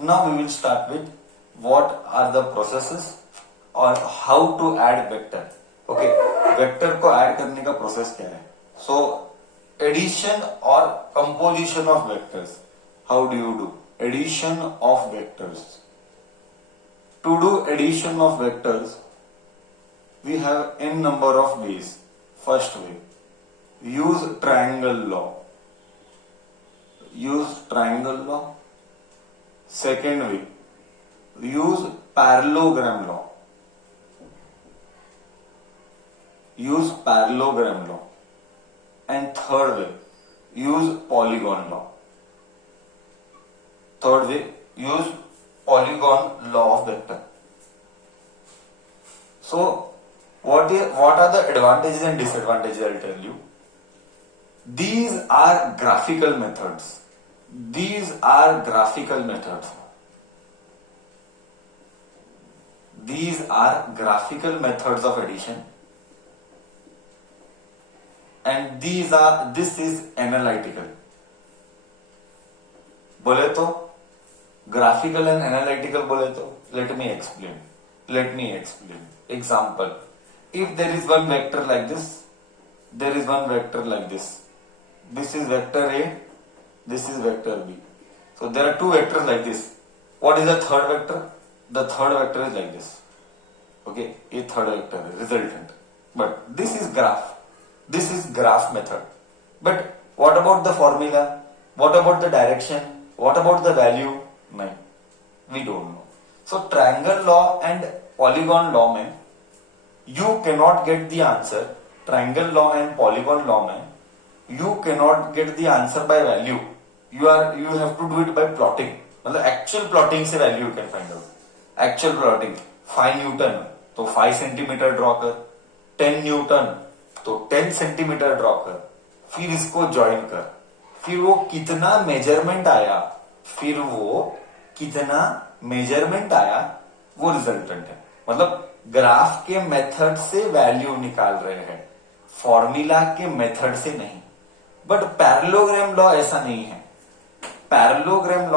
Now we will start with what are the processes और how to add vector. Okay, vector को add करने का process क्या है? So addition or composition of vectors. How do you do? Addition of vectors. To do addition of vectors, we have n number of ways. First way, use triangle law. Use triangle law. Second way, use parallelogram law. Use parallelogram law. And third way, use polygon law. Third way, use polygon law of vector. So, what are the advantages and disadvantages? I'll tell you. These are graphical methods. These are graphical methods. These are graphical methods of addition. And this is analytical. बोले तो graphical and analytical बोले तो let me explain. Example, if there is one vector like this, there is one vector like this. This is vector A, this is vector B. So there are two vectors like this. What is the third vector? The third vector is like this. Okay, a third vector resultant. But this is graph. This is graph method. But what about the formula? What about the direction? What about the value? No, we don't know. So triangle law and polygon law में you cannot get the answer. Triangle law and polygon law में you cannot get the answer by value. You have to do it by plotting. मतलब actual plotting से value you can find out. Actual plotting 5 Newton तो 5 centimetre draw कर, 10 Newton तो 10 centimetre draw कर, फिर इसको join कर, फिर वो कितना मेजरमेंट आया वो रिजल्टेंट है. मतलब ग्राफ के मेथड से वैल्यू निकाल रहे हैं, फॉर्मूला के मेथड से नहीं. बट पैरेललोग्राम लॉ ऐसा नहीं है. पैरेललोग्राम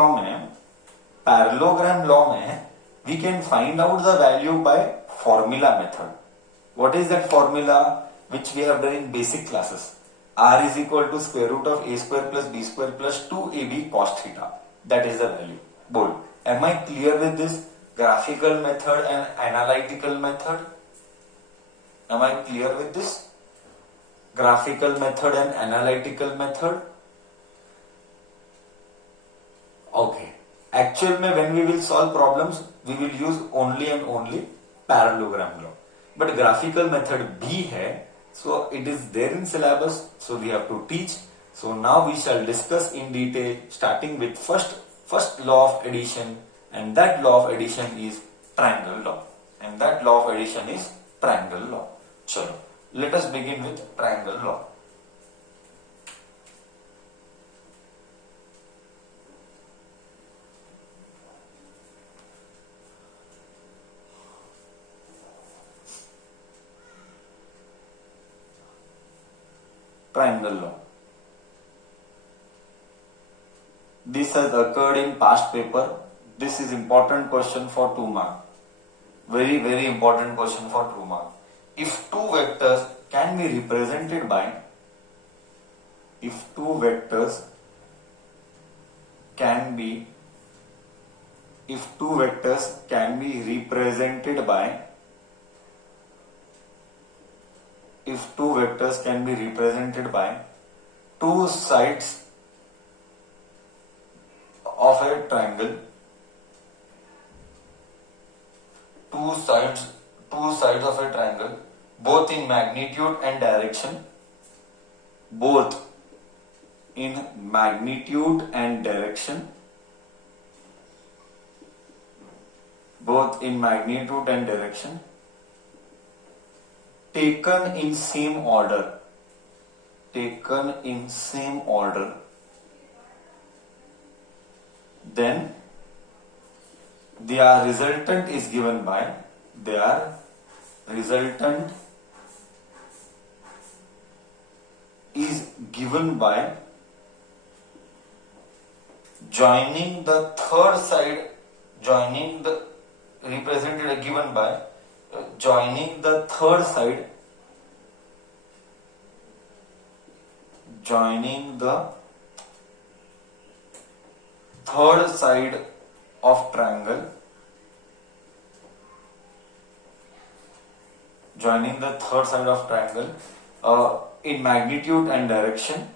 लॉ में we can find out the value by formula method. What is that formula which we have done in basic classes? R is equal to square root of a square plus b square plus 2ab cos theta. That is the value. Bold. Am I clear with this graphical method and analytical method? Am I clear with this graphical method and analytical method? Okay. Actual में when we will solve problems, we will use only and only parallelogram law. But graphical method भी है. So it is there in syllabus, so we have to teach. So now we shall discuss in detail, starting with first law of addition, and that law of addition is triangle law. Chalo, let us begin with triangle law. Triangle law. This has occurred in past paper. This is important question for 2 mark. Very, very important question for 2 mark. If two vectors can be represented by, two sides of a triangle, both in magnitude and direction, taken in same order, then their resultant is given by joining the third side, joining the represented given by joining the third side, joining the third side of triangle, joining the third side of triangle in magnitude and direction,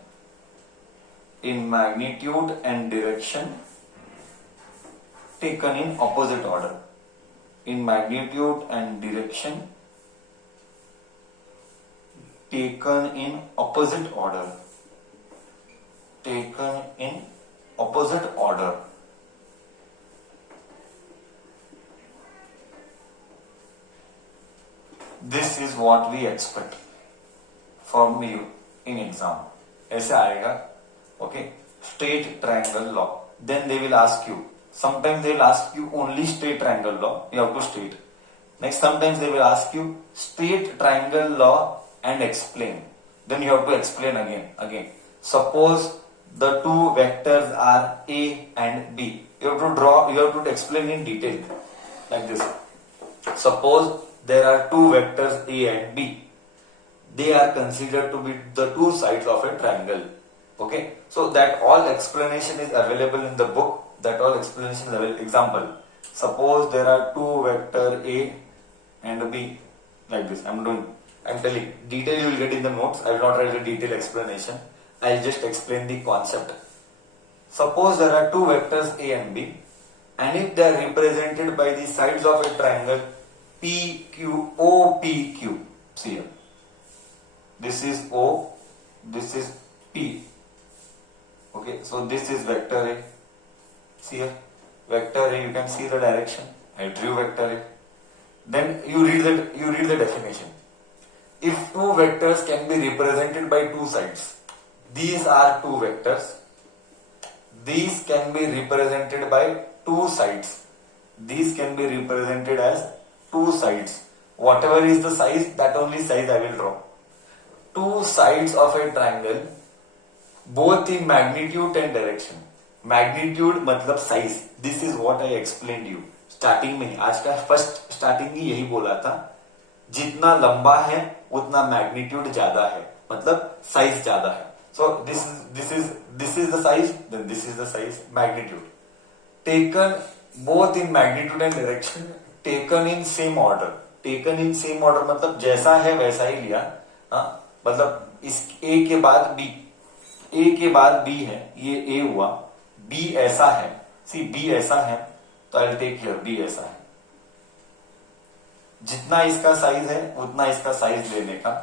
in magnitude and direction taken in opposite order, in magnitude and direction taken in opposite order, taken in opposite order. This is what we expect from you in exam. ऐसे आएगा, okay? Straight triangle law. Then they will ask you. Sometimes they will ask you only straight triangle law. You have to state. Next, sometimes they will ask you straight triangle law and explain. Then you have to explain again. Suppose the two vectors are A and B. You have to draw. You have to explain in detail like this. Suppose there are two vectors A and B. They are considered to be the two sides of a triangle. Okay, so that all explanation is available in the book. That all explanation is available. Example: suppose there are two vector A and B like this. I'm telling detail you will get in the notes. I will not write a detailed explanation. I'll just explain the concept. Suppose there are two vectors A and B, and if they are represented by the sides of a triangle OPQ. See here. This is O, this is P. Okay, so this is vector A. See here, vector A. You can see the direction. I drew vector A. Then you read the definition. If two vectors can be represented by two sides, these are two vectors. These can be represented by two sides. These can be represented as two sides. Whatever is the size, that only size I will draw. Two sides of a triangle, both in magnitude and direction. Magnitude मतलब size. This is what I explained you. Starting में आज का first starting ही यही बोला था. जितना लंबा है उतना मैग्नीट्यूड ज्यादा है, मतलब साइज ज्यादा है. So this is the size, then this is the size, magnitude. Taken both in magnitude and direction, taken in same order. Taken in same order मतलब जैसा है वैसा ही लिया. मतलब इस A के बाद B, A के बाद B है, ये A हुआ, B ऐसा है. See B ऐसा है, तो I'll take here B ऐसा है. जितना इसका साइज है उतना इसका साइज लेने का.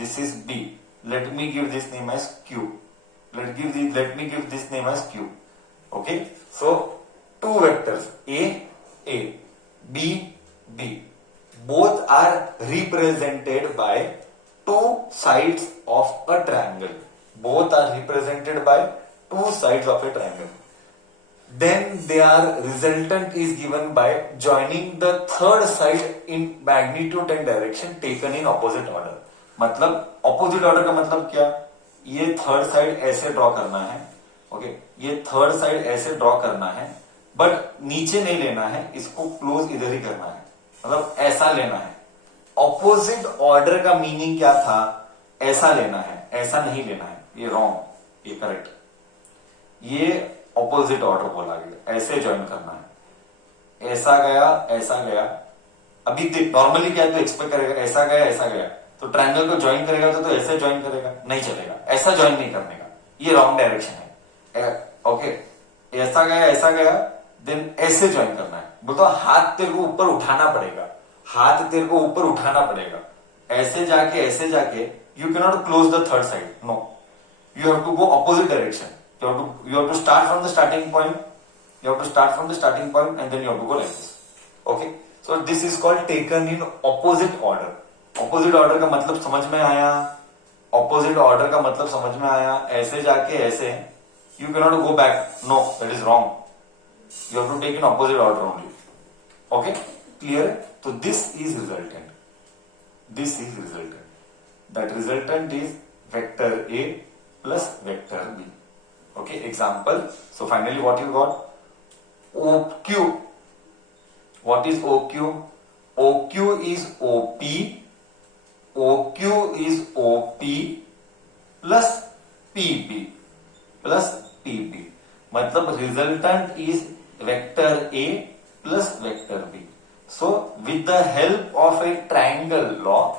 This is B. Let me give this name as Q. Let me give this name as Q. Okay. So two vectors A, B, B. Both are represented by two sides of a triangle. Both are represented by two sides of a triangle. Then their resultant is given by joining the third side in magnitude and direction taken in opposite order. मतलब opposite order का मतलब क्या? ये third side ऐसे draw करना है. Okay, ये third side ऐसे ड्रॉ करना है, बट नीचे नहीं लेना है, इसको क्लोज इधर ही करना है, मतलब ऐसा लेना है. ऑपोजिट ऑर्डर का मीनिंग क्या था? ऐसा लेना है, ऐसा नहीं लेना है. ये रॉन्ग, ये करेक्ट. ये ऑपोजिट ऑर्डर बोला गया, ऐसे ज्वाइन करना है. ऐसा गया, ऐसा गया. अभी नॉर्मली क्या तो एक्सपेक्ट करेगा, ऐसा गया, तो ट्रायंगल को ज्वाइन करेगा तो ऐसे ज्वाइन करेगा, नहीं चलेगा. ऐसा ज्वाइन नहीं करने का, ये रॉन्ग डायरेक्शन है. ओके, ऐसा गया, देन ऐसे ज्वाइन करना है. बोलता हाथ तेरे को ऊपर उठाना पड़ेगा, हाथ तेरे को ऊपर उठाना पड़ेगा. ऐसे जाके you can not close the third side. No, you have to go opposite direction. You have to start from the starting point. You have to start from the starting point and then you have to go like this. Okay. So this is called taken in opposite order. Opposite order का मतलब समझ में आया? Opposite order का मतलब समझ में आया? ऐसे जाके ऐसे. You cannot go back. No, that is wrong. You have to take in opposite order only. Okay. Clear? So this is resultant. This is resultant. That resultant is vector A plus vector B. Okay, example. So finally what you got? OQ. What is OQ? OQ is OP. OQ is OP plus PP plus PP. मतलब resultant is vector A plus vector B. So with the help of a triangle law,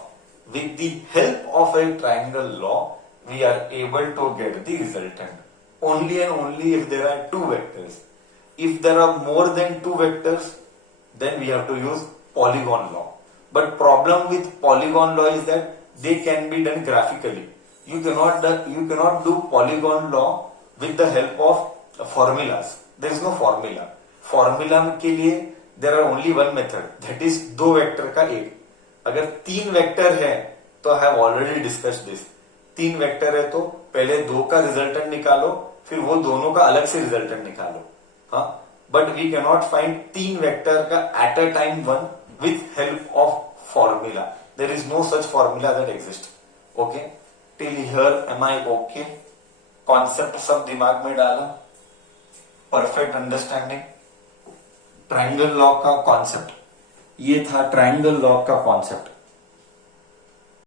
we are able to get the resultant. Only and only if there are two vectors. If there are more than two vectors, then we have to use polygon law. But problem with polygon law is that they can be done graphically. You cannot do polygon law with the help of formulas. There is no formula. Formula के लिए there are only one method, that is दो vector का एक. अगर तीन vector है तो I have already discussed this. तीन वेक्टर है तो पहले दो का रिजल्टेंट निकालो, फिर वो दोनों का अलग से रिजल्टेंट निकालो. हाँ, but we can not find तीन वेक्टर का at a time one with help of formula. There is no such formula that exist. Okay, till here am I okay? Concept सब दिमाग में डाला, परफेक्ट अंडरस्टैंडिंग. ट्रायंगल लॉ का concept ये था, triangle law का कॉन्सेप्ट.